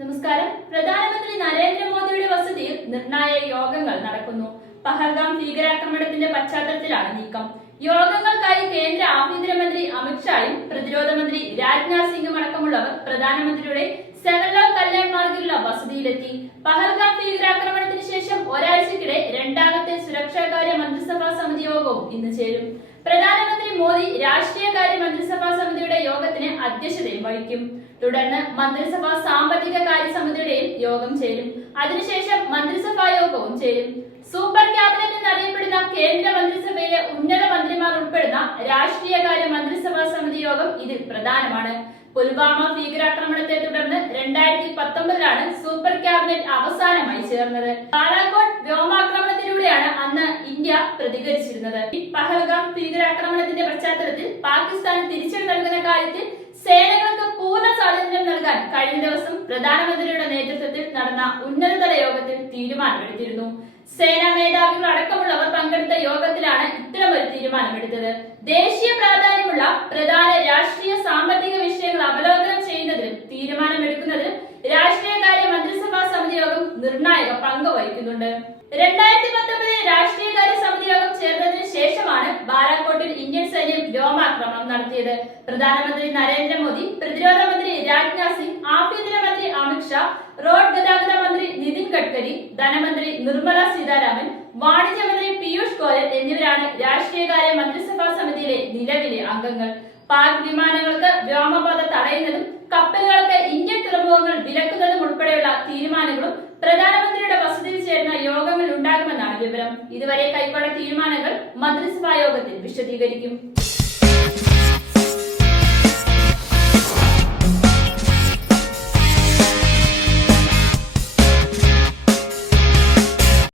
നമസ്കാരം. പ്രധാനമന്ത്രി നരേന്ദ്രമോദിയുടെ വസതിയിൽ നിർണായക യോഗങ്ങൾ നടക്കുന്നു. പഹൽഗാം ഭീകരാക്രമണത്തിന്റെ പശ്ചാത്തലത്തിലാണ് നീക്കം. യോഗങ്ങൾക്കായി കേന്ദ്ര ആഭ്യന്തരമന്ത്രി അമിത്ഷായും പ്രതിരോധ മന്ത്രി രാജ്നാഥ് സിംഗും അടക്കമുള്ളവർ പ്രധാനമന്ത്രിയുടെ സെവൻലാൽ കല്യാൺ മാർഗിലുള്ള വസതിയിലെത്തി. പഹൽഗാം ഭീകരാക്രമണത്തിന് ശേഷം ഒരാഴ്ചക്കിടെ രണ്ടാമത്തെ സുരക്ഷാകാര്യ മന്ത്രിസഭാ സമിതി യോഗവും ഇന്ന് ചേരും. പ്രധാനമന്ത്രി മോദി രാഷ്ട്രീയകാര്യ മന്ത്രിസഭാ സമിതിയുടെ യോഗത്തിന് അധ്യക്ഷതയും വഹിക്കും. തുടർന്ന് മന്ത്രിസഭാ സാമ്പത്തിക കാര്യ സമിതിയുടെയും യോഗം ചേരും. അതിനുശേഷം മന്ത്രിസഭാ യോഗവും ചേരും. സൂപ്പർ ക്യാബിനറ്റ് എന്നറിയപ്പെടുന്ന കേന്ദ്ര മന്ത്രിസഭയിലെ ഉന്നത മന്ത്രിമാർ ഉൾപ്പെടുന്ന രാഷ്ട്രീയകാര്യ മന്ത്രിസഭാ സമിതി യോഗം ഇതിൽ പ്രധാനമാണ്. പുൽവാമ ഭീകരാക്രമണത്തെ തുടർന്ന് 2019 സൂപ്പർ ക്യാബിനറ്റ് അവസാനമായി ചേർന്നത്. ബാലാകോട്ട് വ്യോമാക്രമണത്തിലൂടെയാണ് അന്ന് ഇന്ത്യ പ്രതികരിച്ചിരുന്നത്. പഹൽഗാം ഭീകരാക്രമണത്തിന്റെ പശ്ചാത്തലത്തിൽ പാകിസ്ഥാന് തിരിച്ചടി നൽകുന്ന കാര്യത്തിൽ സേനകൾക്ക് പൂർണ്ണ സ്വാതന്ത്ര്യം നൽകാൻ കഴിഞ്ഞ ദിവസം പ്രധാനമന്ത്രിയുടെ നേതൃത്വത്തിൽ നടന്ന ഉന്നതതല യോഗത്തിൽ തീരുമാനമെടുത്തിരുന്നു. സേനാ മേധാവികൾ അടക്കമുള്ളവർ പങ്കെടുത്ത യോഗത്തിലാണ് ഇത്തരമൊരു തീരുമാനമെടുത്തത്. ദേശീയ പ്രാധാന്യമുള്ള പ്രധാന രാഷ്ട്രീയ സാമ്പത്തിക വിഷയങ്ങൾ അവലോകനം ചെയ്യുന്നതിലും തീരുമാനമെടുക്കുന്നതിലും രാഷ്ട്രീയകാര്യ മന്ത്രിസഭാ സമിതി യോഗം നിർണായക പങ്ക് വഹിക്കുന്നുണ്ട്. 2019 രാഷ്ട്രീയകാര്യ സമിതി യോഗം ചേർന്നതിന് ശേഷമാണ് ബാലാകോട്ടിൽ ഇന്ത്യൻ സൈന്യം വ്യോമാക്രമണം നടത്തിയത്. പ്രധാനമന്ത്രി നരേന്ദ്രമോദി, പ്രതിരോധ മന്ത്രി രാജ്നാഥ് സിംഗ്, ആഭ്യന്തരമന്ത്രി അമിത്ഷാ, റോഡ് ഗതാഗത മന്ത്രി നിതിൻ ഗഡ്കരി, ധനമന്ത്രി നിർമ്മല സീതാരാമൻ, വാണിജ്യ മന്ത്രി പീയൂഷ് ഗോയൽ എന്നിവരാണ് രാഷ്ട്രീയകാര്യ മന്ത്രിസഭാ സമിതിയിലെ നിലവിലെ അംഗങ്ങൾ. പാക് വിമാനങ്ങൾക്ക് വ്യോമപാത തടയുന്നതും കപ്പലുകൾക്ക് ഇന്ത്യൻ തുറമുഖങ്ങൾ വിലക്കുന്നതും ഉൾപ്പെടെയുള്ള തീരുമാനങ്ങളും പ്രധാനമന്ത്രിയുടെ വസതിയിൽ ചേർന്ന യോഗങ്ങളിൽ ഉണ്ടാകുമെന്നാണ് വിവരം. ഇതുവരെ കൈക്കൊണ്ട തീരുമാനങ്ങൾ മന്ത്രിസഭാ യോഗത്തിൽ വിശദീകരിക്കും.